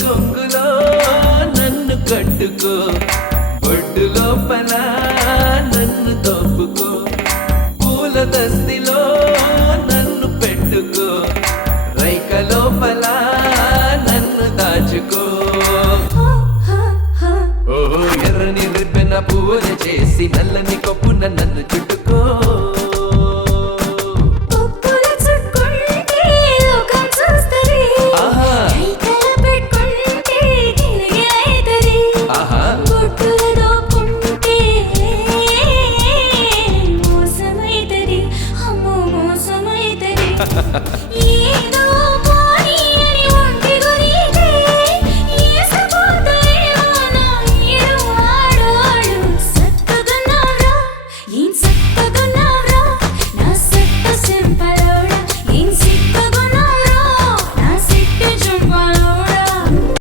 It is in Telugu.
కొంగులో నన్ను కట్టుకో, బొడ్డు లోపల నన్ను తోపుకో, పూల దస్తిలో నన్ను పెట్టుకో, రైక లోపల నన్ను దాచుకో. ఓహో ఎర్రని రిబ్బెన పువ్వులు చేసి నల్లని